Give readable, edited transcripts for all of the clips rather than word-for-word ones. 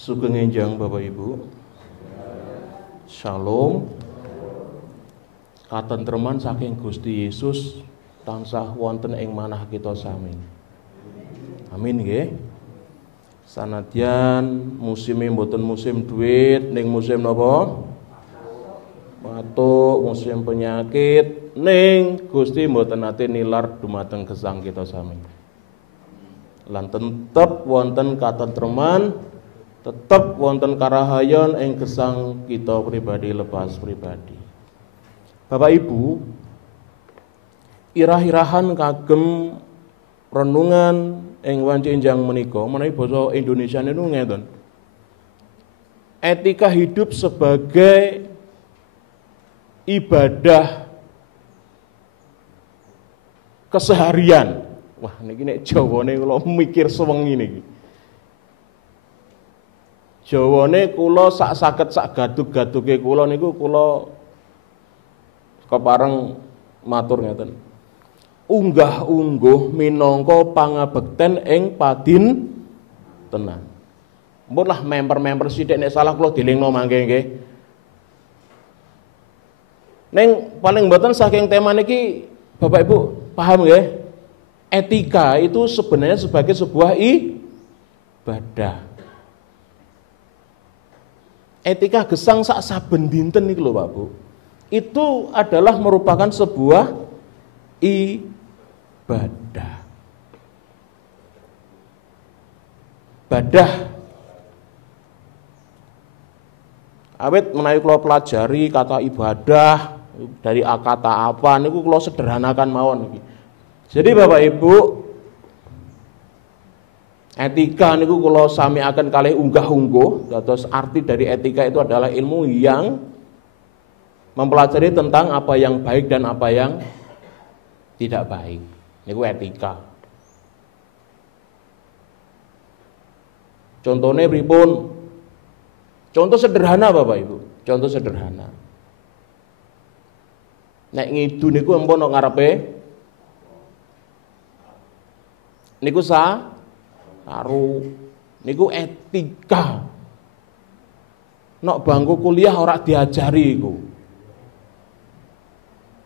Sugeng enjang Bapak Ibu. Shalom. Katentreman saking Gusti Yesus tansah wonten ing manah kita sami. Amin nggih. Sanadyan musime mboten musim duit, ning musim napa? Batuk, musim penyakit, ning Gusti mboten nate nilar dumateng gesang kita sami. Lan tetep wonten katentreman, tetep wonten karahayon ing gesang kita pribadi lepas pribadi. Bapak Ibu, irah-irahan kagem renungan ing wanci enjang menika menawi basa Indonesia niku ngeten. Etika hidup sebagai ibadah keseharian. Wah, niki nek Jawane kula mikir sewengi niki. Jawane kula sak saged sak gadug-gaduge kula niku kula kepareng matur ngeten. Unggah-ungguh minangka pangabekten ing padin tenan. Mumpun lah member-member sithik nek salah kula dilingno mangke nggih. Ning paling mboten saking tema niki Bapak Ibu paham nggih? Etika itu sebenarnya sebagai sebuah ibadah. Etika gesang sak saben dinten niku lho Pak Bu. Itu adalah merupakan sebuah ibadah. Badah. Awit menawi kula pelajari kata ibadah dari kata apa niku kula sederhanakan mawon iki. Jadi Bapak Ibu, etika niku kula samiaken kalih unggah-ungguh, dados arti dari etika itu adalah ilmu yang mempelajari tentang apa yang baik dan apa yang tidak baik. Niku etika. Contohnya pripun? Contoh sederhana Bapak Ibu, contoh sederhana. Nek ngidu niku empun ngarepe niku saru, niku etika. Nok bangku kuliah ora diajari iku.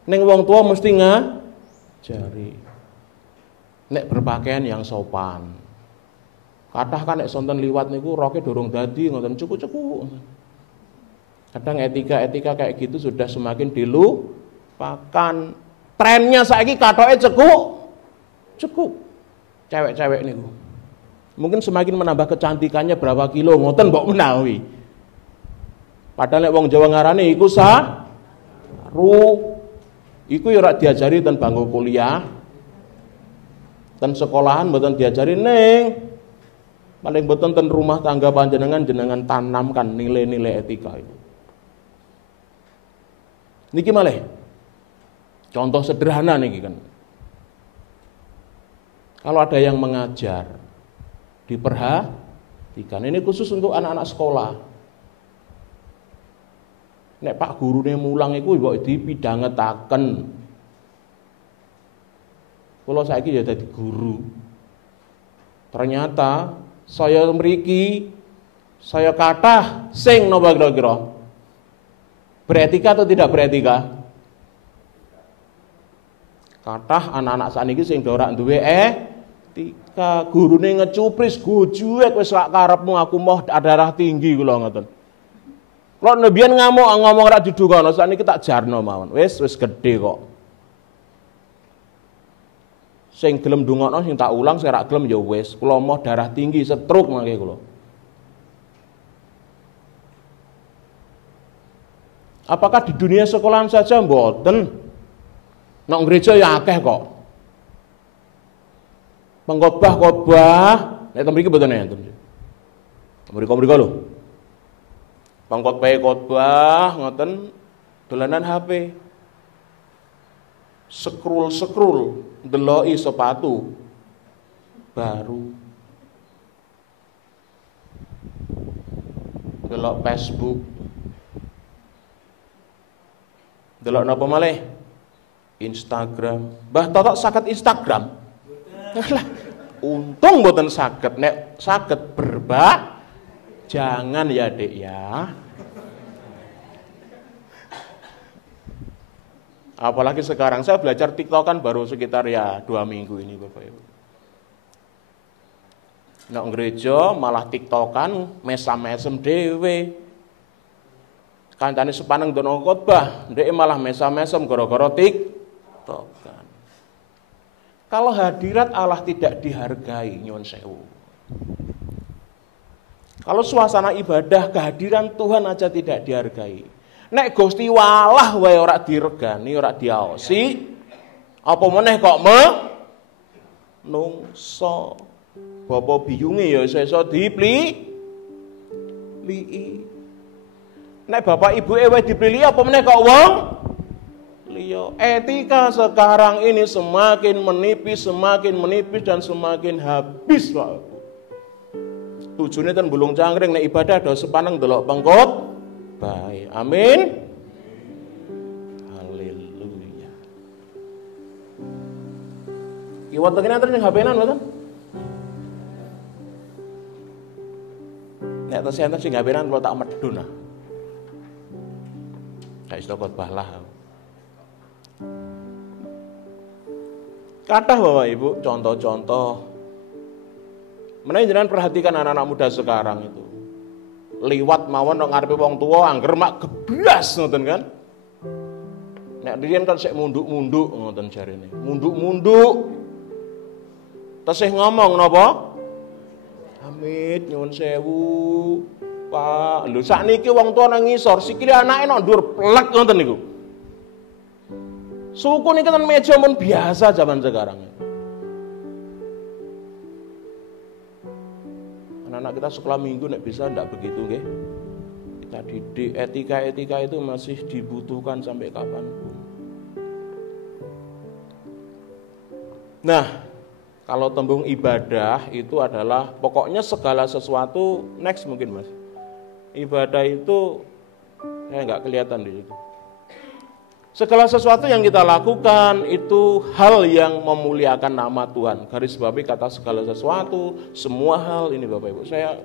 Ning wong tua mesti ngajari. Nek berpakaian yang sopan. Kathah kan nek sonten liwat niku roke durung dadi ngoten cukup-cukup. Kadang etika-etika kayak gitu sudah semakin dilupakan. Trennya saiki kathoke cukup. Cewek-cewek niku. Mungkin semakin menambah kecantikannya berapa kilo ngoten mbok menawi. Padahal nek wong Jawa ngarane iku saru. Iku ya ora diajari ten bangku kuliah. Ten sekolahan mboten diajari ning paling mboten ten rumah tangga panjenengan jenengan tanamkan nilai-nilai etika itu. Niki malih. Contoh sederhana niki kan. Kalau ada yang mengajar, diperhatikan. Ini khusus untuk anak-anak sekolah. Nek Pak gurune mulang iku mbok dipidhangetaken. Kula saiki ya dadi guru. Ternyata saya mriki saya kathah sing napa kira-kira? Beretika atau tidak beretika? Kathah anak-anak sakniki sing ora duwe etika, gurune ngecupris gojuek wis sak karepmu aku mau darah tinggi kula ngoten. Kula nebiyen ngomong ora didukono, sakniki tak jarno mawon. Wis gedhe kok. Sing gelem ndongakno sing tak ulang, sing ora gelem ya wis. Kula mau darah tinggi, stroke mangke kula. Apakah di dunia sekolahan saja mboten? Nang gereja ya akeh kok. Pengkhotbah, nek mriki mboten enten. Mriko lho. Khotbah ngoten dolanan HP. Scroll ndeloki sepatu baru. Delok Facebook. Delok napa malih? Instagram. Mbah Toto saged Instagram. Untung mboten saged, nek saged Jangan ya Dek ya. Apalagi sekarang saya belajar TikTok kan baru sekitar ya 2 minggu ini Bapak Ibu. Nek gereja malah TikTokan mesam-mesem dhewe. Kancane sepaneng dono khotbah, ndek malah mesam-mesem gara-gara TikTokan. Kalau hadirat Allah tidak dihargai nyuwun sewu. Kalau suasana ibadah kehadiran Tuhan aja tidak dihargai. Nek Gusti walah wae ora diregani, ora diaosi, apa meneh kok menungso. Bapa biyunge ya iso dipli. Nek bapak ibu wis dipilih apa meneh kok wong liya. Etika sekarang ini semakin menipis dan semakin habis, Pak. Tujune ten bulung cangkring nek ibadah do sepaneng delok pengkot. Baik. Amin. Haleluya. Ki wonten enten sing HP-nan mboten? Nek tes enten sing HP-nan kula tak medun ah. Kayak iso khotbah lah. Kathah Bapak Ibu contoh-contoh. Menawi jenengan perhatikan anak-anak muda sekarang itu. Liwat mawon nang ngarepe wong tuwa angger mak geblas ngoten kan. Nek riyen kan sik munduk-munduk ngoten jarene. Munduk-munduk. Tesih ngomong napa? Amit nyuwun sewu. Pak, lho sakniki wong tuwa nang ngisor, sikile anake nang ndur plek ngoten niku. Suku niki kan meja mun biasa zaman sekarang. Anak-anak kita sekolah minggu nek bisa ndak begitu nggih. Kita didik etika itu masih dibutuhkan sampai kapanpun. Nah, kalau tembung ibadah itu adalah pokoknya segala sesuatu next mungkin Mas. Ibadah itu saya nggak kelihatan di situ. Segala sesuatu yang kita lakukan itu hal yang memuliakan nama Tuhan. Garis bawahi kata segala sesuatu, semua hal ini Bapak Ibu. Saya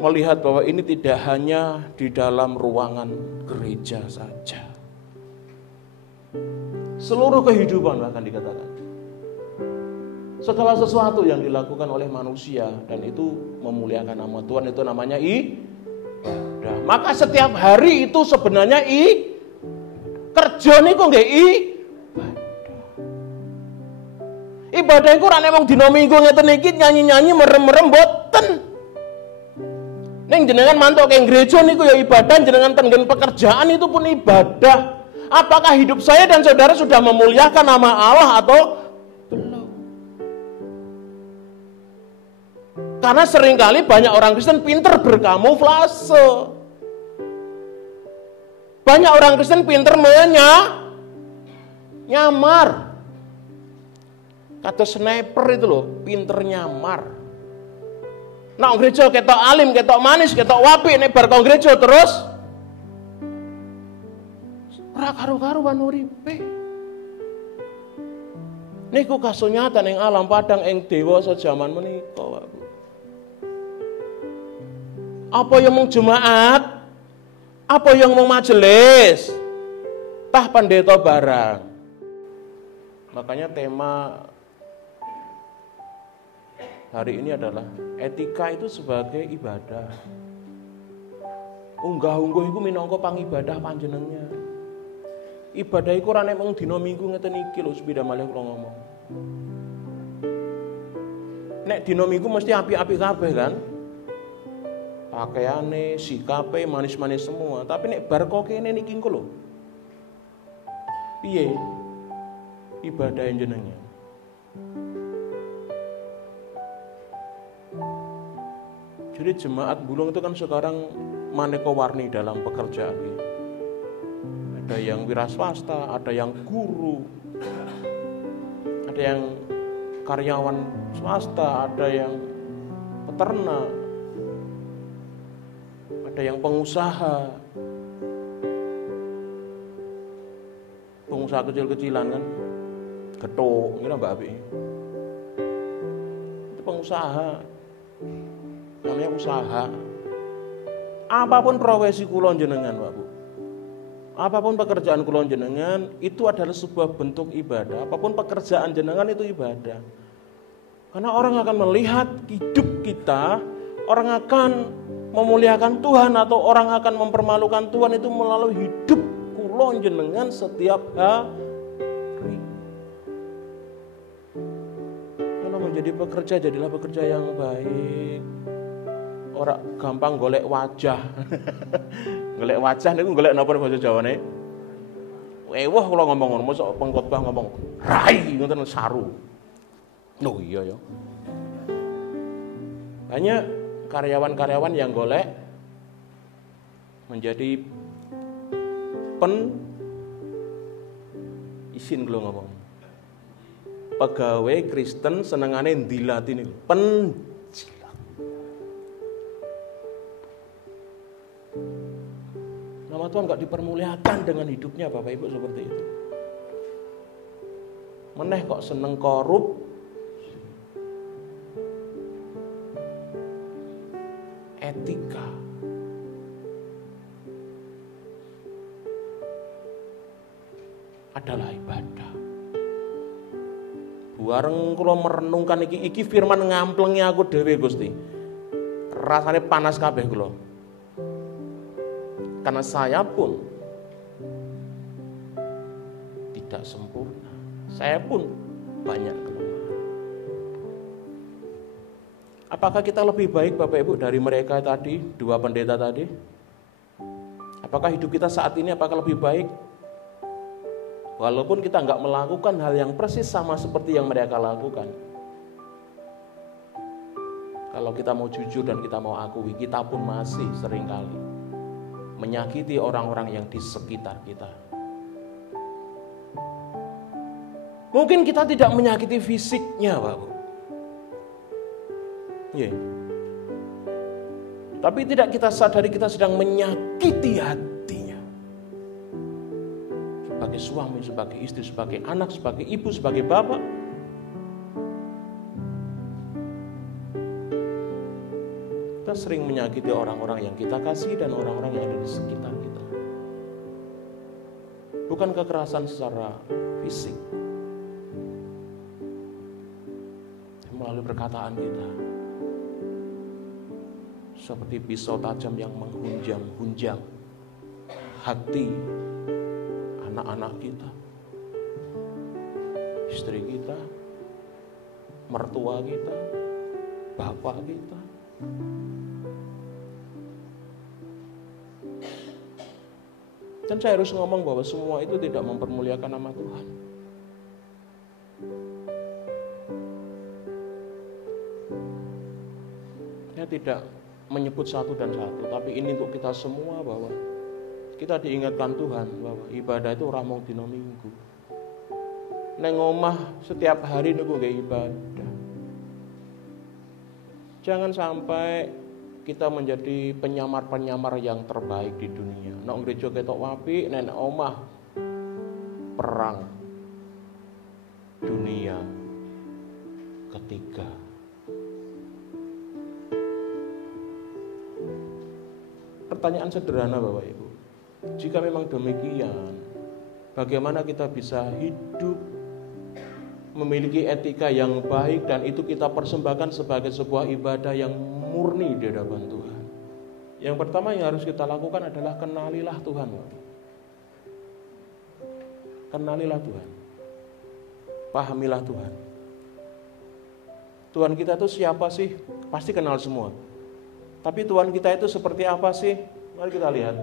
melihat bahwa ini tidak hanya di dalam ruangan gereja saja. Seluruh kehidupan bahkan dikatakan. Segala sesuatu yang dilakukan oleh manusia dan itu memuliakan nama Tuhan itu namanya ibadah. Maka setiap hari itu sebenarnya kerja niku nggih ibadah iku ora nek wong dina Minggu ngeten iki nyanyi-nyanyi merem-merem mboten. Ning jenengan mantuk ke gereja niku ya ibadah, jenengan tenggen pekerjaan itu pun ibadah. Apakah hidup saya dan saudara sudah memuliakan nama Allah atau belum? Karena seringkali banyak orang Kristen pinter berkamuflase. Banyak orang Kristen pinter nyamar. Kata sniper itu loh, pinter nyamar. Nah, gereja ketok alim, ketok manis, ketok wapi, nek bar kong gereja terus ora karu-karuan uripe. Niku kasunyatan ing alam padang ing dewasa jaman menika, Pak Bu. Apa yang mau jemaat? Apa yang mau majelis? Tah pendeta barang. Makanya tema hari ini adalah etika itu sebagai ibadah. Unggah-ungguh iku minangka pangibadah panjenengan. Ibadah iku ora nek mung dina Minggu ngeten iki lho sepeda malih kula ngomong. Nek dina Minggu mesti apik-apik kabeh kan? Pakaiane, sikape manis-manis semua, tapi nek bar kok kene niki engko lho. Piye ibadah jenengan? Jadi jemaat bulung itu kan sekarang maneka warni dalam pekerjaan. Ada yang wira swasta, ada yang guru, ada yang karyawan swasta, ada yang peternak, ada yang pengusaha kecil-kecilan kan, getuk, ini Mbak Abi, itu pengusaha. namanya usaha. Apapun profesi kula jenengan, Pak Bu. Apapun pekerjaan kula jenengan itu adalah sebuah bentuk ibadah. Apapun pekerjaan jenengan itu ibadah. Karena orang akan melihat hidup kita, orang akan memuliakan Tuhan atau orang akan mempermalukan Tuhan itu melalui hidup kula jenengan setiap hari. Kalau menjadi pekerja, jadilah pekerja yang baik. Orang gampang golek wajah. Golek wajah niku golek napa bahasa Jawane? Ewah kula ngomong ngono, mosok pengkhotbah ngomong rai ngoten saru. Oh iya ya. Banyak karyawan-karyawan yang golek menjadi isin kula ngomong. Pegawai Kristen senengane ndilati niku. Penjilat. Nama Tuhan enggak dipermuliakan dengan hidupnya Bapak Ibu seperti itu. Meneh kok seneng korup. Etika. Adalah ibadah. Bareng kula merenungkan iki firman ngamplengi aku dhewe Gusti. Rasane panas kabeh kula. Karena saya pun tidak sempurna. Saya pun banyak kelemahan. Apakah kita lebih baik Bapak Ibu dari mereka tadi, dua pendeta tadi? Apakah hidup kita saat ini apakah lebih baik? Walaupun kita enggak melakukan hal yang persis sama seperti yang mereka lakukan. Kalau kita mau jujur dan kita mau akui, kita pun masih seringkali menyakiti orang-orang yang di sekitar kita. Mungkin kita tidak menyakiti fisiknya, Pak Bu. Yeah. Tapi tidak kita sadari kita sedang menyakiti hatinya. Sebagai suami, sebagai istri, sebagai anak, sebagai ibu, sebagai bapak. Kita sering menyakiti orang-orang yang kita kasih dan orang-orang yang ada di sekitar kita. Bukan kekerasan secara fisik, melalui perkataan kita. Seperti pisau tajam yang menghunjam-hunjam hati anak-anak kita, istri kita, mertua kita, bapak kita. Dan saya harus ngomong bahwa semua itu tidak mempermuliakan nama Tuhan. Saya tidak menyebut satu dan satu, tapi ini untuk kita semua bahwa kita diingatkan Tuhan bahwa ibadah itu ora mung dina Minggu. Neng omah setiap hari niku nggih ibadah. Jangan sampai kita menjadi penyamar-penyamar yang terbaik di dunia. Nek gereja ketok apik, nek omah perang dunia ketiga. Pertanyaan sederhana Bapak Ibu, jika memang demikian, bagaimana kita bisa hidup memiliki etika yang baik dan itu kita persembahkan sebagai sebuah ibadah yang murni di hadapan Tuhan? Yang pertama yang harus kita lakukan adalah kenalilah Tuhan. Kenalilah Tuhan, pahamilah Tuhan. Tuhan kita itu siapa sih? Pasti kenal semua. Tapi Tuhan kita itu seperti apa sih? Mari kita lihat.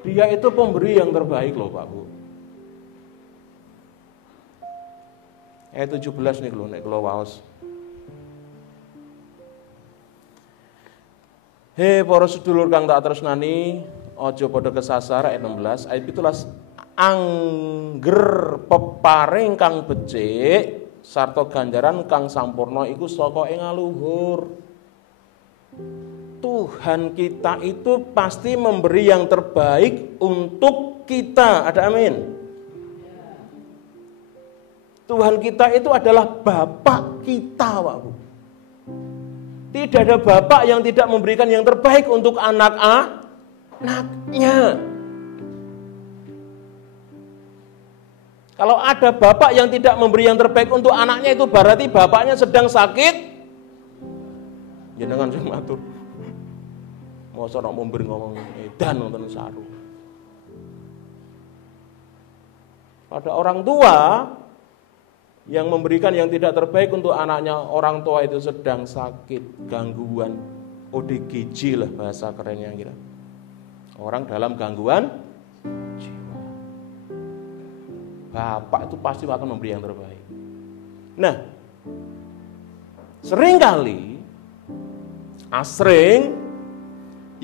Dia itu pemberi yang terbaik loh Pak Bu. Ayat 17 nih loh, nek kula waos. Hei para sedulur kang tak tresnani, aja padha kesasar. Ayat 16, ayat 17. Angger peparing kang becik sarta ganjaran kang sampurna iku saka ing aluhur. Tuhan kita itu pasti memberi yang terbaik untuk kita. Ada amin. Tuhan kita itu adalah Bapak kita, Pak Bu. Tidak ada bapak yang tidak memberikan yang terbaik untuk anak-anaknya. Kalau ada bapak yang tidak memberi yang terbaik untuk anaknya, itu berarti bapaknya sedang sakit. Jenengan sing matur. Mosok nek memberi ngomong edan wonten saru. Pada orang tua yang memberikan yang tidak terbaik untuk anaknya, orang tua itu sedang sakit, gangguan ODGJ lah bahasa kerennya kira. Orang dalam gangguan jiwa. Bapak itu pasti akan memberi yang terbaik. Nah, seringkali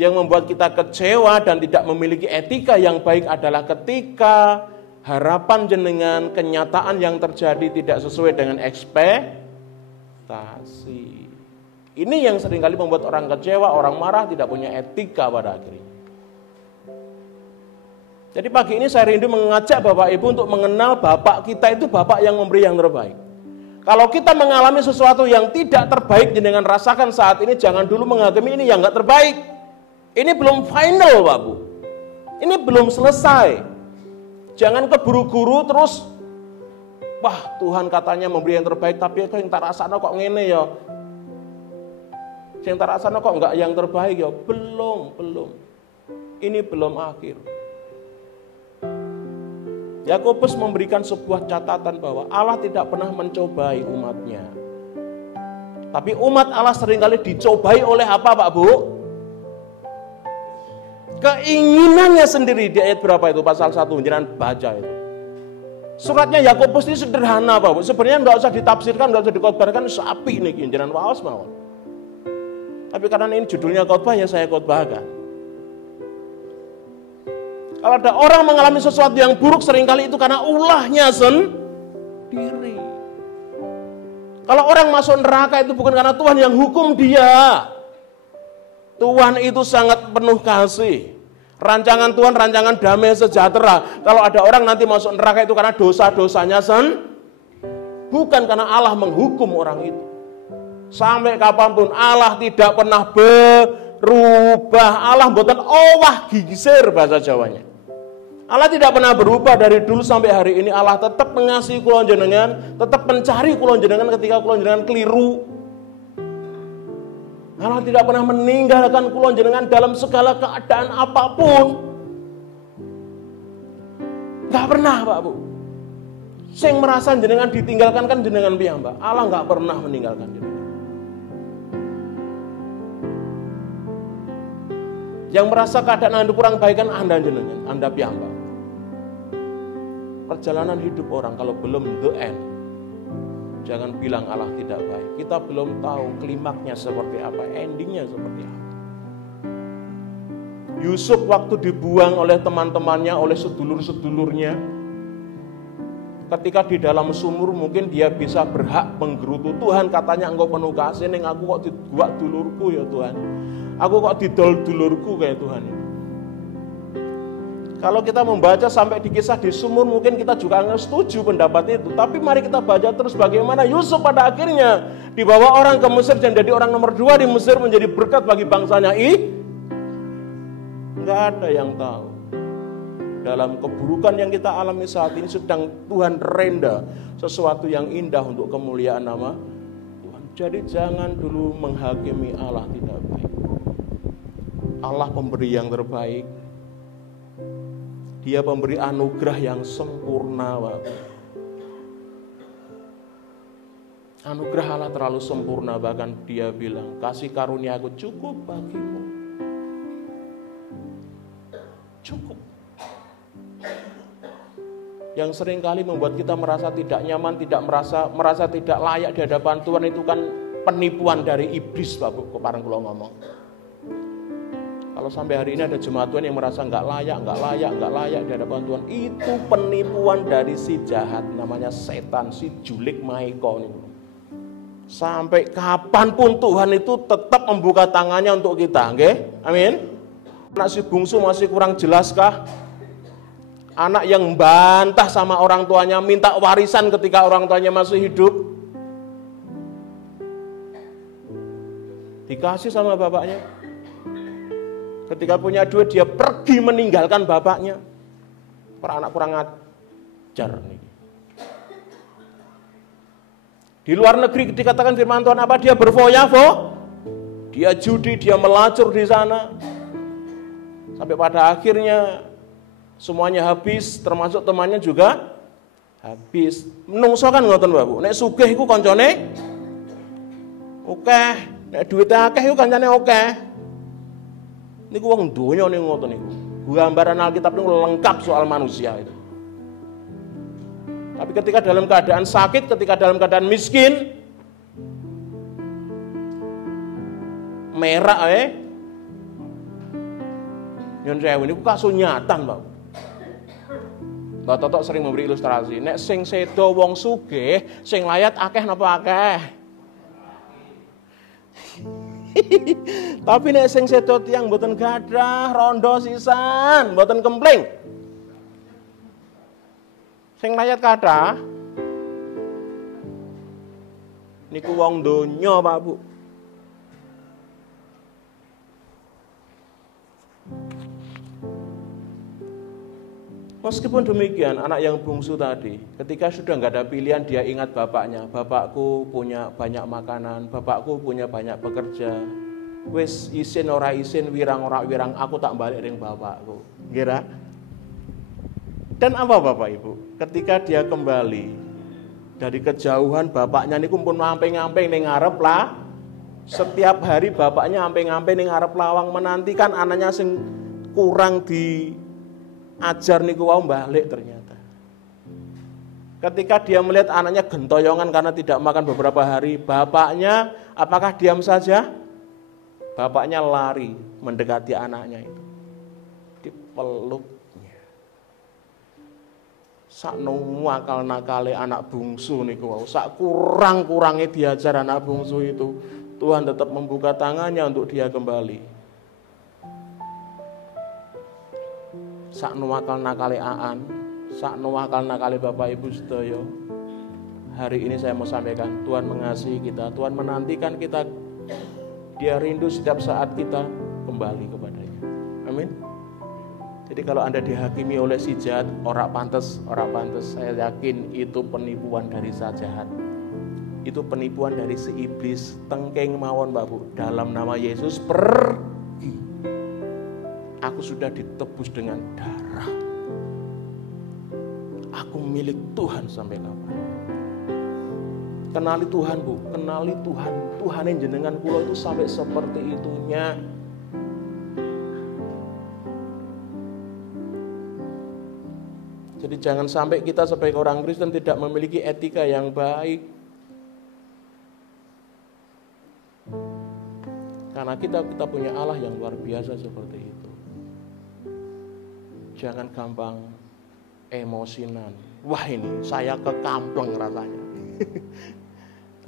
yang membuat kita kecewa dan tidak memiliki etika yang baik adalah ketika harapan jenengan, kenyataan yang terjadi tidak sesuai dengan ekspektasi. Ini yang seringkali membuat orang kecewa, orang marah, tidak punya etika pada akhirnya. Jadi pagi ini saya rindu mengajak Bapak Ibu untuk mengenal Bapak kita itu Bapak yang memberi yang terbaik. Kalau kita mengalami sesuatu yang tidak terbaik jenengan rasakan saat ini, jangan dulu menghakimi ini yang nggak terbaik. Ini belum final, Pak Bu. Ini belum selesai. Jangan keburu-buru terus, wah Tuhan katanya memberi yang terbaik, tapi yang tak rasanya kok ngene ya. Yang tak rasanya kok nggak yang terbaik ya. Belum. Ini belum akhir. Yakobus memberikan sebuah catatan bahwa Allah tidak pernah mencobai umatnya. Tapi umat Allah seringkali dicobai oleh apa Pak Bu? Keinginannya sendiri. Di ayat berapa itu? Pasal 1, jangan baca itu. Suratnya Yakobus ini sederhana Pak Bu. Sebenarnya nggak usah ditafsirkan, nggak usah dikotbahkan, sapi ini jangan waos mawon. Tapi karena ini judulnya khotbah ya saya khotbahkan. Kalau ada orang mengalami sesuatu yang buruk seringkali itu karena ulahnya sendiri. Kalau orang masuk neraka itu bukan karena Tuhan yang hukum dia. Tuhan itu sangat penuh kasih. Rancangan Tuhan rancangan damai sejahtera. Kalau ada orang nanti masuk neraka itu karena dosa-dosanya bukan karena Allah menghukum orang itu. Sampai kapanpun Allah tidak pernah berubah. Allah mboten owah gisir bahasa Jawanya. Allah tidak pernah berubah dari dulu sampai hari ini. Allah tetap mengasihi kula jenengan, tetap mencari kula jenengan ketika kula jenengan keliru. Allah tidak pernah meninggalkan kula jenengan dalam segala keadaan apapun. Enggak pernah, Pak Bu. Sing merasa jenengan ditinggalkan kan jenengan piyambak. Allah enggak pernah meninggalkan jenengan. Yang merasa keadaan Anda kurang baik kan Anda jenengan, Anda piyambak. Perjalanan hidup orang kalau belum the end, jangan bilang Allah tidak baik. Kita belum tahu klimaknya seperti apa, endingnya seperti apa. Yusuf waktu dibuang oleh teman-temannya, oleh sedulur-sedulurnya, ketika di dalam sumur mungkin dia bisa berhak menggerutu. Tuhan katanya engkau penuh kasih, ning aku kok dibuat dulurku ya Tuhan. Aku kok didol dulurku kayak Tuhan ini. Kalau kita membaca sampai di kisah di sumur mungkin kita juga nggak setuju pendapat itu. Tapi mari kita baca terus bagaimana Yusuf pada akhirnya dibawa orang ke Mesir dan jadi orang nomor 2 di Mesir, menjadi berkat bagi bangsanya. Nggak ada yang tahu. Dalam keburukan yang kita alami saat ini sedang Tuhan renda sesuatu yang indah untuk kemuliaan nama Tuhan. Jadi jangan dulu menghakimi Allah tidak baik. Allah pemberi yang terbaik. Dia pemberi anugerah yang sempurna, Bapak. Anugerah Allah terlalu sempurna, bahkan dia bilang, kasih karunia aku cukup bagimu. Cukup. Yang seringkali membuat kita merasa tidak nyaman, tidak merasa tidak layak di hadapan Tuhan, itu kan penipuan dari iblis, Bapak. Kemarin kalau ngomong. Kalau sampai hari ini ada jemaat Tuhan yang merasa nggak layak di hadapan Tuhan, itu penipuan dari si jahat, namanya setan, si julik maiko ini. Sampai kapanpun Tuhan itu tetap membuka tangannya untuk kita, nggih? Amin. Anak si bungsu masih kurang jelaskah? Anak yang bantah sama orang tuanya, minta warisan ketika orang tuanya masih hidup. Dikasih sama bapaknya. Ketika punya duit dia pergi meninggalkan bapaknya. Para anak kurang ajar nih. Di luar negeri dikatakan firman Tuhan apa? Dia berfoya-foya. Dia judi, dia melacur di sana. Sampai pada akhirnya semuanya habis, termasuk temannya juga habis. Menungso kan ngoten Bapak. Nek sugih iku kancane akeh, nek duwite akeh iku kancane akeh. Niku wong donya ning ngoten niku. Gambaran Alkitab niku lengkap soal manusia itu. Tapi ketika dalam keadaan sakit, ketika dalam keadaan miskin, merah nyon sewu niku kasunyatan, Pak. Mbak Toto sering memberi ilustrasi, nek sing sedo wong sugih, sing layat akeh napa akeh? Tapi nek sing sedo tiyang mboten gadah, rondo sisan, mboten kempling. Sing layat kathah niku wong donya, Pak Bu. Meskipun demikian, anak yang bungsu tadi, ketika sudah nggak ada pilihan, dia ingat bapaknya. Bapakku punya banyak makanan, bapakku punya banyak pekerja. Wis isin ora isin, wirang ora wirang, aku tak balik ring bapakku. Kira? Dan apa Bapak Ibu? Ketika dia kembali dari kejauhan, bapaknya niku pun ngamping-ngamping ning ngarep lah. Setiap hari bapaknya ngamping-ngamping ning ngarep lawang menantikan anaknya sing kurang diajar niku wau balik ternyata. Ketika dia melihat anaknya gentoyongan karena tidak makan beberapa hari, bapaknya apakah diam saja? Bapaknya lari mendekati anaknya itu. Dipeluk. Sak nakal-nakale anak bungsu niku wau, sak kurang-kurange diajar anak bungsu itu, Tuhan tetap membuka tangannya untuk dia kembali. Sak nakal-nakale Aan, sak nakal-nakale Bapak Ibu sedaya. Hari ini saya mau sampaikan, Tuhan mengasihi kita, Tuhan menantikan kita. Dia rindu setiap saat kita kembali kepadanya. Amin. Jadi kalau Anda dihakimi oleh si jahat, ora pantes, saya yakin itu penipuan dari si jahat. Itu penipuan dari si iblis, tengkeng mawon Mbak Bu. Dalam nama Yesus pergi. Aku sudah ditebus dengan darah. Aku milik Tuhan sampai kapan? Kenali Tuhan Bu, kenali Tuhan. Tuhan yang jenengan kula itu sampai seperti itunya. Jadi jangan sampai kita sebagai orang Kristen tidak memiliki etika yang baik. Karena kita punya Allah yang luar biasa seperti itu. Jangan gampang emosinan. Wah ini saya kekampleng rasanya.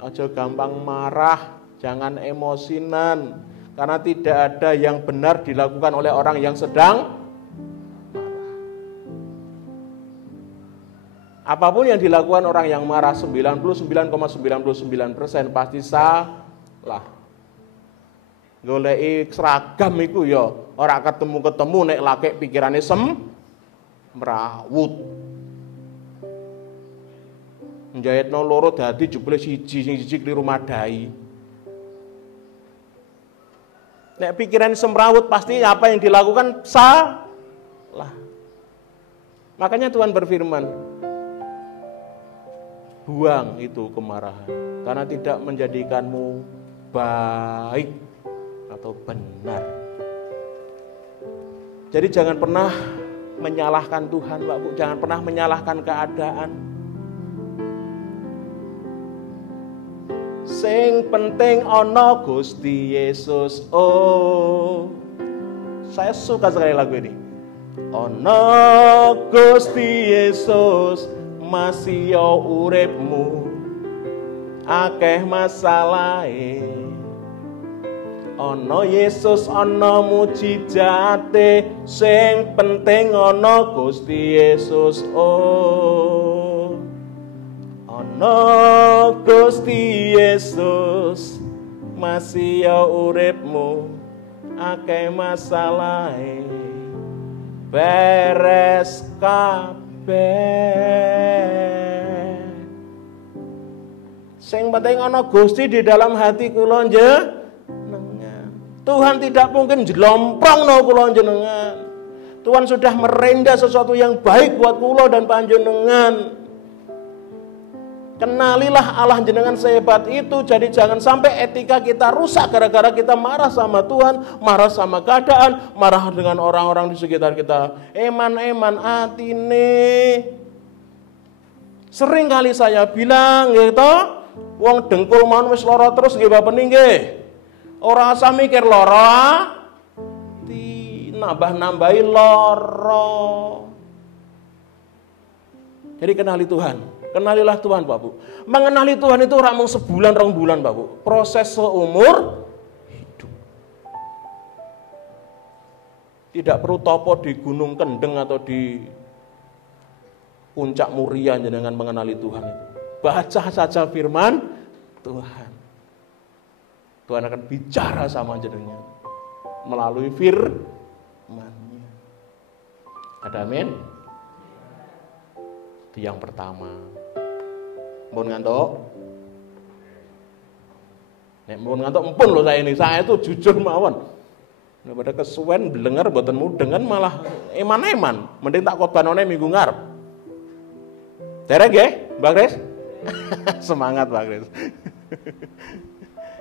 Ojo gampang marah, jangan emosinan. Karena tidak ada yang benar dilakukan oleh orang yang sedang apapun yang dilakukan orang yang marah 99,99% pasti salah. Goleki seragam iku ya ora ketemu nek laki pikirane semrawut. Njahitno loro dadi jebule siji kliru madai. Nek pikiran semrawut pasti apa yang dilakukan salah. Makanya Tuhan berfirman, buang itu kemarahan, karena tidak menjadikanmu baik atau benar. Jadi jangan pernah menyalahkan Tuhan, Pak Bu. Jangan pernah menyalahkan keadaan. Sing penting ono Gusti Yesus. Oh, saya suka sekali lagu ini. Ono Gusti Yesus masih yo uripmu, akeh masalahe. Ono Yesus ono mujizate, sing penting ono Gusti Yesus. Oh, ono Gusti Yesus masih ya uripmu akeh masalahe beres kabeh. Sing penting ana Gusti di dalam hati kula jenengan. Tuhan tidak mungkin jelomprongno kula jenengan. Tuhan sudah merenda sesuatu yang baik buat kula dan panjenengan. Kenalilah Allah jenengan sehebat itu. Jadi jangan sampai etika kita rusak gara-gara kita marah sama Tuhan, marah sama keadaan, marah dengan orang-orang di sekitar kita. Eman-eman atine. Sering kali saya bilang gitu, wong dengkul mau wis lara terus nggih Bapak nggih. Ora usah mikir lara, nambah-nambahi lara. Jadi kenali Tuhan. Kenalilah Tuhan, Pak Bu. Mengenali Tuhan itu ora mung sebulan, 2 bulan, Pak Bu. Proses seumur hidup. Tidak perlu topo di Gunung Kendeng atau di Puncak Muria dengan mengenali Tuhan itu. Baca saja firman Tuhan. Tuhan akan bicara sama jenengan melalui firman-Nya. Ada amin? Itu yang pertama. Mpun ngantuk? Nek mpun ngantuk empun loh saya ini. Saya itu jujur mawon. Daripada kesuwen belenger mboten mudengan malah eman-eman. Mending tak khotbanone minggu ngarep. Derek nggih, Mbak Kris? Semangat Mbak Kris.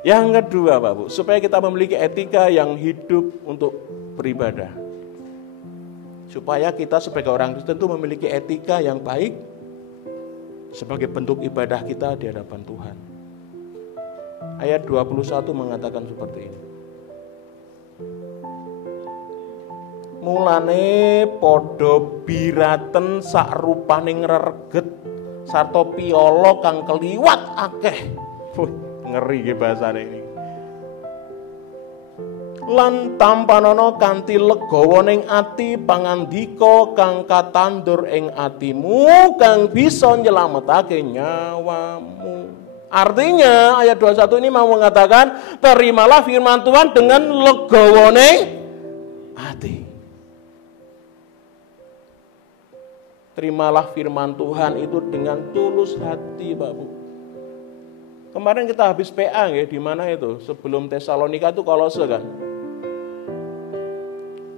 Yang kedua Pak Bu, supaya kita memiliki etika yang hidup untuk beribadah. Supaya kita sebagai orang Kristen itu memiliki etika yang baik sebagai bentuk ibadah kita di hadapan Tuhan. Ayat 21 mengatakan seperti ini. Mulane padha biraten sak rupaning rereget sarta piyala kang keliwat akeh. Ngeri ge bahasane ini. Lan tampanana kanthi legawa ning ati pangandika kang katandur ing atimu kang bisa nyelametake nyawamu. Artinya ayat 21 ini mau mengatakan terimalah firman Tuhan dengan legawa ning ati. Terimalah firman Tuhan itu dengan tulus hati, Pak Bu. Kemarin kita habis PA ya, di mana itu? Sebelum Tesalonika itu Kolose kan.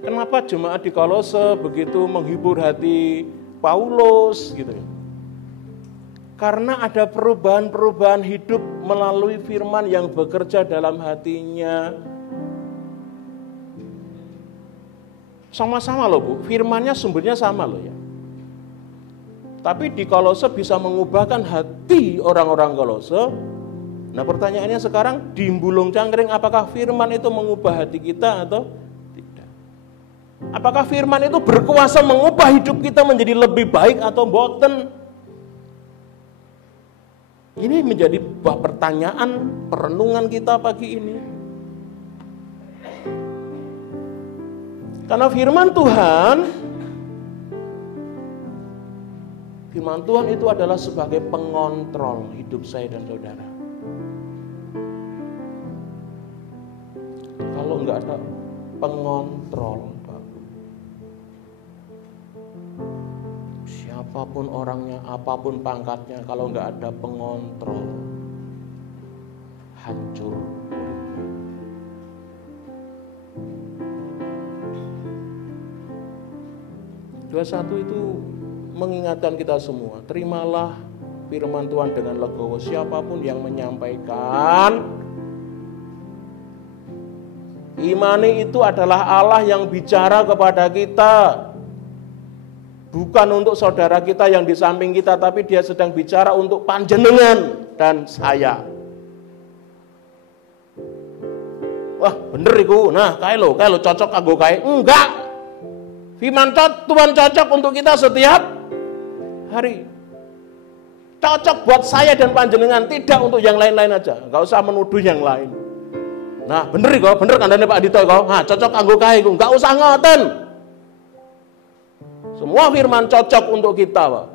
Kenapa jemaat di Kolose begitu menghibur hati Paulus gitu ya? Karena ada perubahan-perubahan hidup melalui firman yang bekerja dalam hatinya. Sama-sama loh Bu, firmannya sumbernya sama loh ya. Tapi di Kolose bisa mengubahkan hati orang-orang Kolose. Nah pertanyaannya sekarang di Mbulung Cangkring, apakah firman itu mengubah hati kita atau tidak? Apakah firman itu berkuasa mengubah hidup kita menjadi lebih baik atau boten? Ini menjadi pertanyaan perenungan kita pagi ini. Karena firman Tuhan itu adalah sebagai pengontrol hidup saya dan saudara. Kalau enggak ada pengontrol, Pak, siapapun orangnya, apapun pangkatnya, kalau enggak ada pengontrol, hancur. 21 itu mengingatkan kita semua, terimalah firman Tuhan dengan legowo. Siapapun yang menyampaikan, imani itu adalah Allah yang bicara kepada kita. Bukan untuk saudara kita yang di samping kita, tapi dia sedang bicara untuk panjenengan dan saya. Wah, bener iku. Nah, kae lo cocok kanggo kae. Enggak. Firman Tuhan cocok untuk kita setiap hari. Cocok buat saya dan panjenengan, tidak untuk yang lain-lain aja. Enggak usah menuduh yang lain. Nah, bener iku, bener kandhane Pak Dito iku. Nah, cocok kanggo kae iku. Enggak usah ngoten. Semua firman cocok untuk kita, Pak.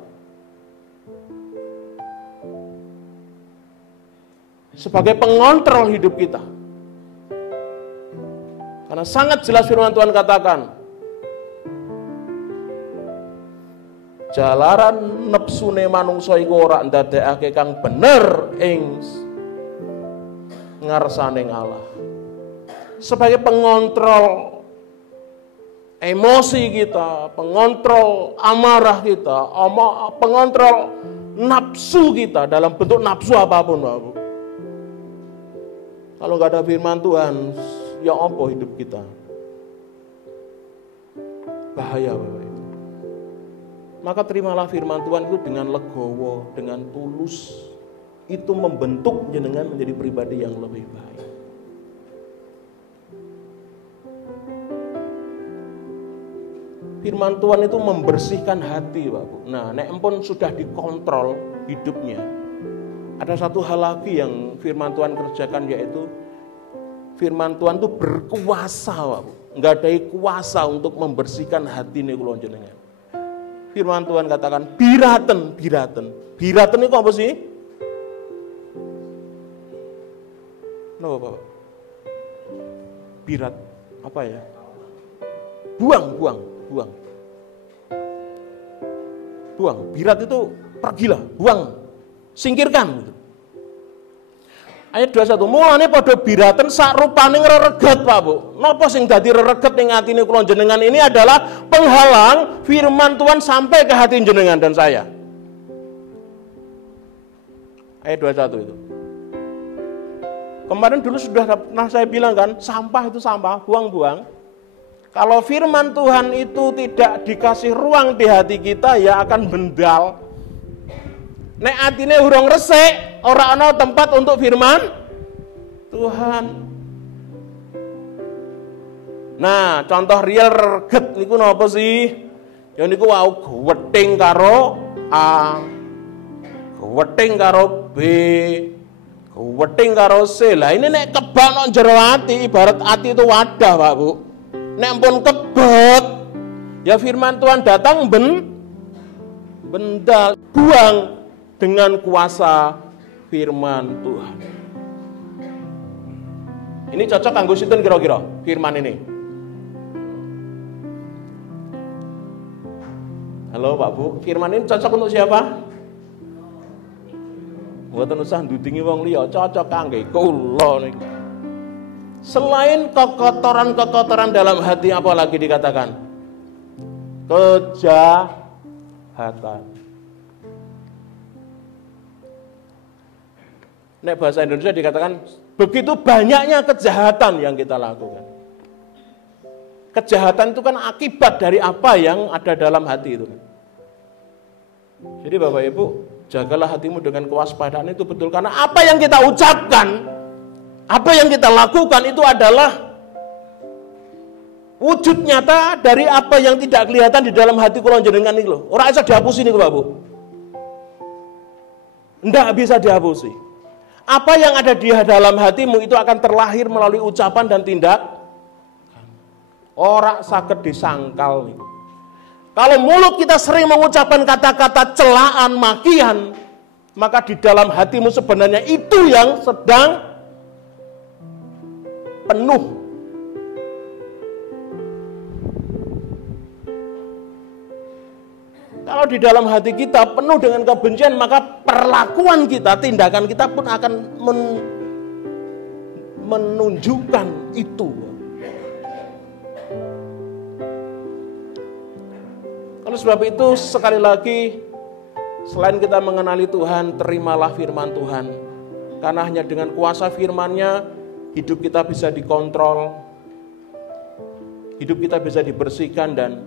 Sebagai pengontrol hidup kita. Karena sangat jelas firman Tuhan katakan, jalaran nepsune manungsa iku ora ndadekake kang bener ing ngarsaning Allah. Sebagai pengontrol emosi kita, pengontrol amarah kita, pengontrol nafsu kita dalam bentuk nafsu apapun, Bapak. Kalau nggak ada firman Tuhan, ya apa hidup kita? Bahaya, Bapak. Maka terimalah firman Tuhan itu dengan legowo, dengan tulus. Itu membentuk jenengan menjadi pribadi yang lebih baik. Firman Tuhan itu membersihkan hati, Bapak. Nah, nek empun sudah dikontrol hidupnya. Ada satu hal lagi yang firman Tuhan kerjakan, yaitu firman Tuhan itu berkuasa, Bapak. Enggak ada kuasa untuk membersihkan hati nih kula jenengan. Firman Tuhan katakan biraten. Biraten itu apa sih? Napa, Bapak? Birat apa ya? Buang. Birat itu pergilah, buang, singkirkan gitu. Ayat 21, mulane padha biraten sak rupane ngrereget, Pak Bu. Napa sing dadi rereget ning atine kula jenengan ini adalah penghalang firman Tuhan sampai ke hati jenengan dan saya. Ayat 21 itu. Kemarin dulu sudah pernah saya bilang kan, sampah itu sampah, buang-buang. Kalau firman Tuhan itu tidak dikasih ruang di hati kita, ya akan bendal. Nek atine urung resik, ora ana tempat untuk firman Tuhan. Nah, contoh real reget niku napa sih? Ya niku wau gwething karo A, gwething karo B, gwething karo C. Lah ini nek kebak nang jero ati, ibarat ati itu wadah, Pak Bu. Nek pun kebet, ya firman Tuhan datang bendal, buang dengan kuasa firman Tuhan. Ini cocok kanggo sinten kira-kira firman ini? Halo Pak Bu, firman ini cocok untuk siapa? Mboten usah ndudingi wong liya, cocok kangge kula niku. Selain kekotoran-kekotoran dalam hati, apa lagi dikatakan? Kejahatan. Nek bahasa Indonesia dikatakan begitu banyaknya kejahatan yang kita lakukan. Kejahatan itu kan akibat dari apa yang ada dalam hati itu. Jadi Bapak Ibu, jagalah hatimu dengan kewaspadaan itu betul. Karena apa yang kita ucapkan, apa yang kita lakukan itu adalah wujud nyata dari apa yang tidak kelihatan di dalam hati kula jenengan iki lho. Ora bisa dihapusi niku, Bapak Bu. Ndak bisa dihapusi. Apa yang ada di dalam hatimu itu akan terlahir melalui ucapan dan tindak. Ora saged disangkal niku. Kalau mulut kita sering mengucapkan kata-kata celaan, makian, maka di dalam hatimu sebenarnya itu yang sedang penuh. Kalau di dalam hati kita penuh dengan kebencian, maka perlakuan kita, tindakan kita pun akan menunjukkan itu. Oleh sebab itu, sekali lagi, selain kita mengenali Tuhan, terimalah firman Tuhan. Karena hanya dengan kuasa firman-Nya, hidup kita bisa dikontrol, hidup kita bisa dibersihkan, dan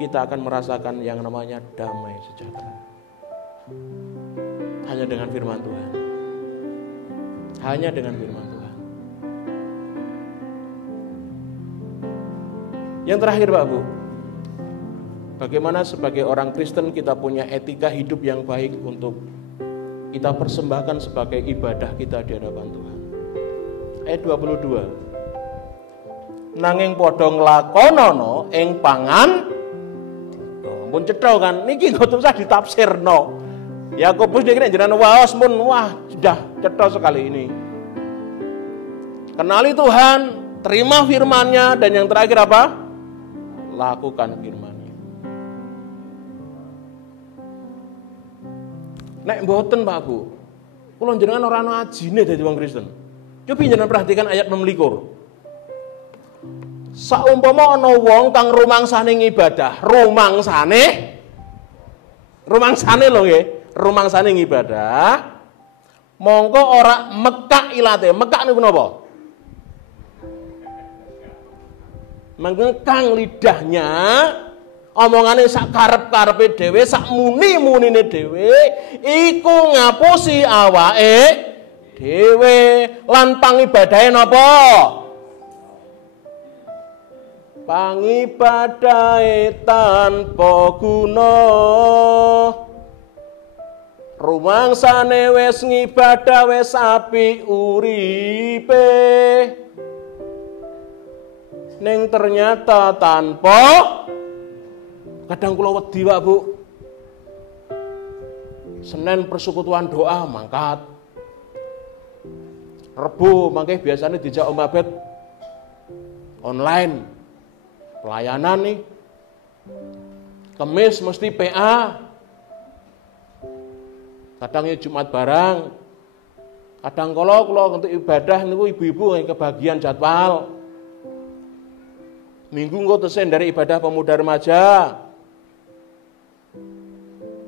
kita akan merasakan yang namanya damai sejahtera. Hanya dengan firman Tuhan. Hanya dengan firman Tuhan. Yang terakhir Pak Bu, bagaimana sebagai orang Kristen kita punya etika hidup yang baik untuk kita persembahkan sebagai ibadah kita di hadapan Tuhan. Ayat 22. Nanging padha nglakonana ing pangan. Pun cetha kan, niki kok usah ditafsirno. Yakobus niki nek jenengan waos pun wah sudah cetha sekali ini. Kenali Tuhan, terima firman-Nya, dan yang terakhir apa? Lakukan firman-Nya. Nek mboten Pak Bu, kula jenengan ora ana ajine dadi wong Kristen. Coba jenengan perhatikan ayat 26. Saumpama ana wong kang rumangsane ngibadah, rumangsane lho nggih, rumangsane ngibadah, mongko ora mekak ilate. Mekak niku napa? Mengekang lidahnya, omongane sak karep-karepe dhewe, sak muni-munine dhewe, iku ngapusi awake dhewe lan pangibadahe napa? Pangibadahe tanpa guna. Rumangsane wis ngibadah wis apik uripe, ning ternyata tanpa, kadang kula wedi Pak Bu. Senin persekutuan doa mangkat. Rebo mangke biasanya dijak Om Abed online. Pelayanan nih. Kemis mesti PA. Kadang ya Jumat barang. Kadang kalau untuk ibadah niku ibu-ibu yang kebagian jadwal. Minggu engko tesen dari ibadah pemuda remaja.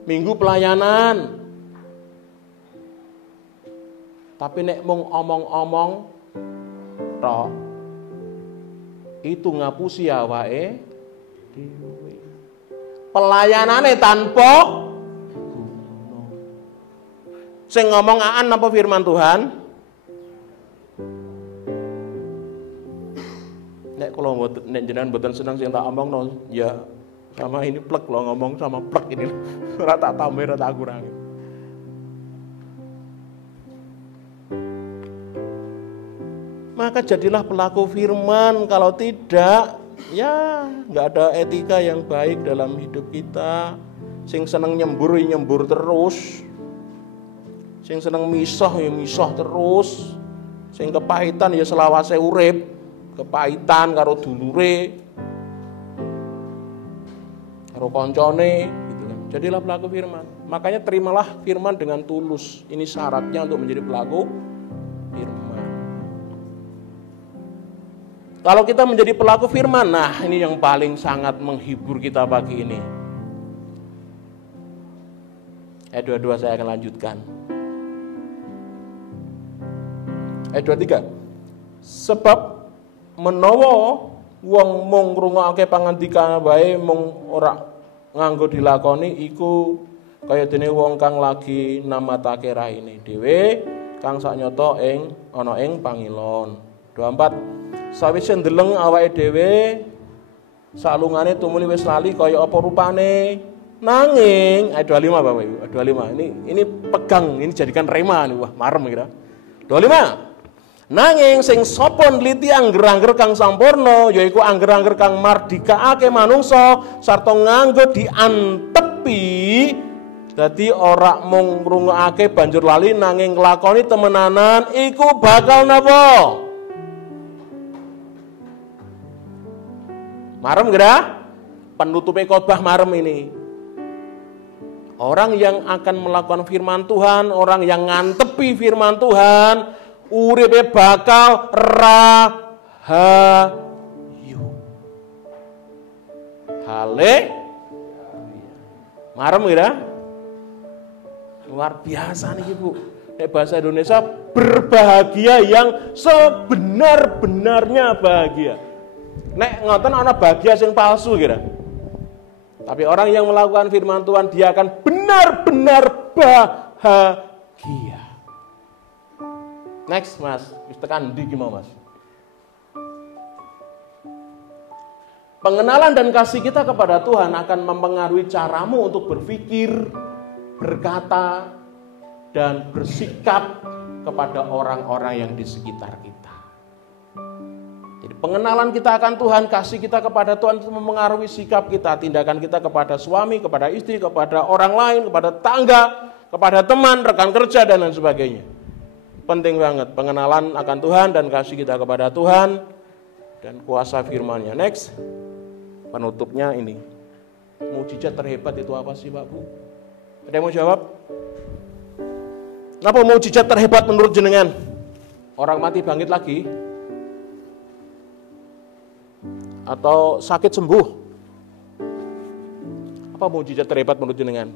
Minggu pelayanan. Tapi nek mung omong-omong tok, itu ngapusi awake dhewe. Pelayanane tanpa guna. Sing ngomong aan napa firman Tuhan? Nek kula nek jenengan mboten seneng sing tak omongno, ya sama ini plek lo ngomong sama plek ini. Ora tak tambah, ora tak kurangi. Maka jadilah pelaku firman, kalau tidak, ya nggak ada etika yang baik dalam hidup kita. Sing seneng nyembur terus, sing seneng misah ya misah terus, sing kepahitan ya selawase urip, kepahitan karo dulure, karo koncone, gitu kan. Jadilah pelaku firman. Makanya terimalah firman dengan tulus. Ini syaratnya untuk menjadi pelaku firman. Kalau kita menjadi pelaku firman, nah ini yang paling sangat menghibur kita pagi ini. Ayat 22 saya akan lanjutkan. Ayat 23. Sebab menawa wong mung ngrungokake pangandikan wae mung ora nganggo dilakoni iku kaya dene wong kang lagi namatake raine dhewe kang saknyata ana ing pangilon. 24. Sawise ndeleng awake dhewe salungane tumuli wis lali kaya apa rupane. Nanging ayat 25 Bapak Ibu, ayat 25. Ini pegang, ini jadikan rema nih. Wah, marem kira. 25. Nanging sing sapa nliti angger-angger kang sampurna yaiku angger-angger kang mardikaake manungsa sarta nganggo diantepi. Dadi ora mung ngrungokake banjur lali nanging nglakoni temenanan iku bakal napa? Marem kira? Penutupe khotbah marem ini. Orang yang akan melakukan firman Tuhan, orang yang ngantepi firman Tuhan, uripe bakal rahayu. Hale. Marem kira? Luar biasa nih Bu. Nek bahasa Indonesia berbahagia yang sebenar-benarnya bahagia. Nek ngoten ana bahagia sing palsu kira. Tapi orang yang melakukan firman Tuhan dia akan benar-benar bahagia. Next Mas, wis tekan ndi ki mau Mas? Pengenalan dan kasih kita kepada Tuhan akan mempengaruhi caramu untuk berpikir, berkata, dan bersikap kepada orang-orang yang di sekitar kita. Jadi pengenalan kita akan Tuhan, kasih kita kepada Tuhan itu mempengaruhi sikap kita, tindakan kita kepada suami, kepada istri, kepada orang lain, kepada tangga, kepada teman, rekan kerja, dan lain sebagainya. Penting banget pengenalan akan Tuhan dan kasih kita kepada Tuhan dan kuasa firman-Nya. Next. Penutupnya ini. Mukjizat terhebat itu apa sih, Pak Bu? Ada yang mau jawab? Apa mukjizat terhebat menurut jenengan? Orang mati bangkit lagi? Atau sakit sembuh? Apa mukjizat terhebat menurut jenengan?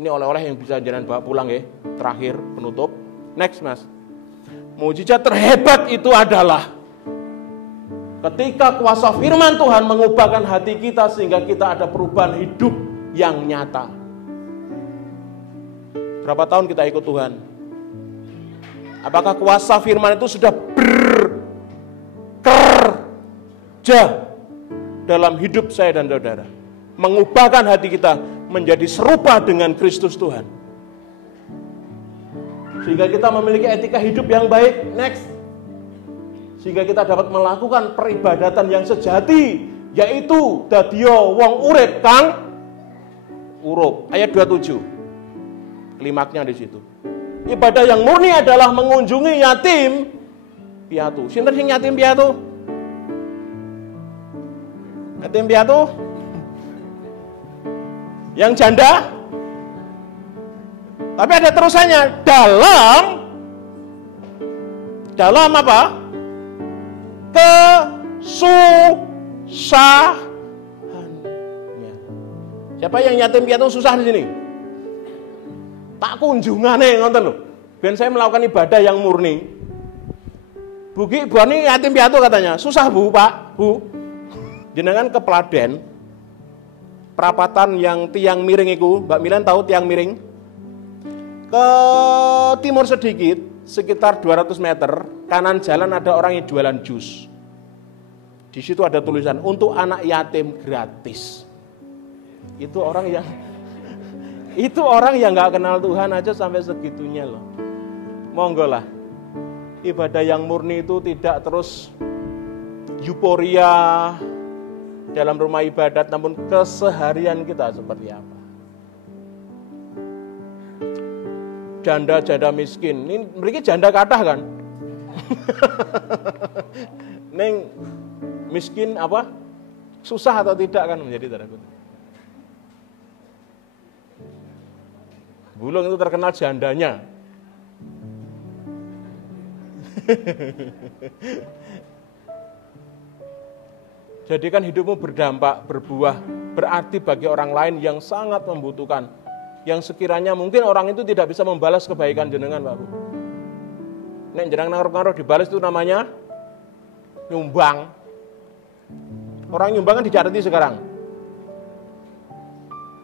Ini oleh-oleh yang bisa jenengan bawa pulang ya. Terakhir penutup. Next, Mas. Mukjizat terhebat itu adalah ketika kuasa firman Tuhan mengubahkan hati kita sehingga kita ada perubahan hidup yang nyata. Berapa tahun kita ikut Tuhan? Apakah kuasa firman itu sudah bekerja dalam hidup saya dan saudara? Mengubahkan hati kita menjadi serupa dengan Kristus Tuhan. Sehingga kita memiliki etika hidup yang baik. Next. Sehingga kita dapat melakukan peribadatan yang sejati, yaitu dadio wong urip kang urup. Ayat 27. Klimaknya di situ. Ibadah yang murni adalah mengunjungi yatim piatu. Sinten sing yatim piatu? Yatim piatu? Yang janda? Tapi ada terusannya. Dalam apa? Kesusahannya. Siapa yang yatim piatu susah di sini? Tak kunjungane ngoten lho. Ben saya melakukan ibadah yang murni. Bu ini yatim piatu katanya. Susah Bu, Pak, Bu. Jenengan ke Peladen. Perapatan yang tiang miring itu, Mbak Milen tahu tiang miring? Ke timur sedikit, sekitar 200 meter, kanan jalan ada orang yang jualan jus. Di situ ada tulisan, untuk anak yatim gratis. Itu orang yang gak kenal Tuhan aja sampai segitunya loh. Monggo lah. Ibadah yang murni itu tidak terus euforia dalam rumah ibadat, namun keseharian kita seperti apa. Janda-janda miskin, ini mereka janda kathah kan? Neng miskin apa? Susah atau tidak kan menjadi tanda kutip. Bulung itu terkenal jandanya. Jadikan hidupmu berdampak, berbuah, berarti bagi orang lain yang sangat membutuhkan. Yang sekiranya mungkin orang itu tidak bisa membalas kebaikan jenengan, Pak Bu. Nek jenengan ngaruh-ngaruh dibalas itu namanya nyumbang. Orang nyumbang kan dicareti sekarang.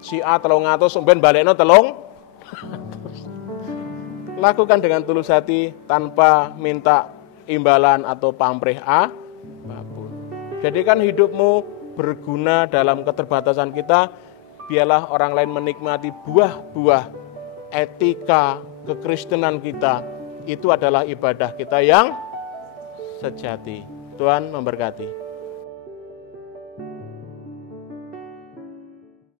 Si A 300 ben balekno 300. Lakukan dengan tulus hati tanpa minta imbalan atau pamrih apapun. Jadikan hidupmu berguna dalam keterbatasan kita. Biarlah orang lain menikmati buah-buah etika kekristenan kita. Itu adalah ibadah kita yang sejati. Tuhan memberkati.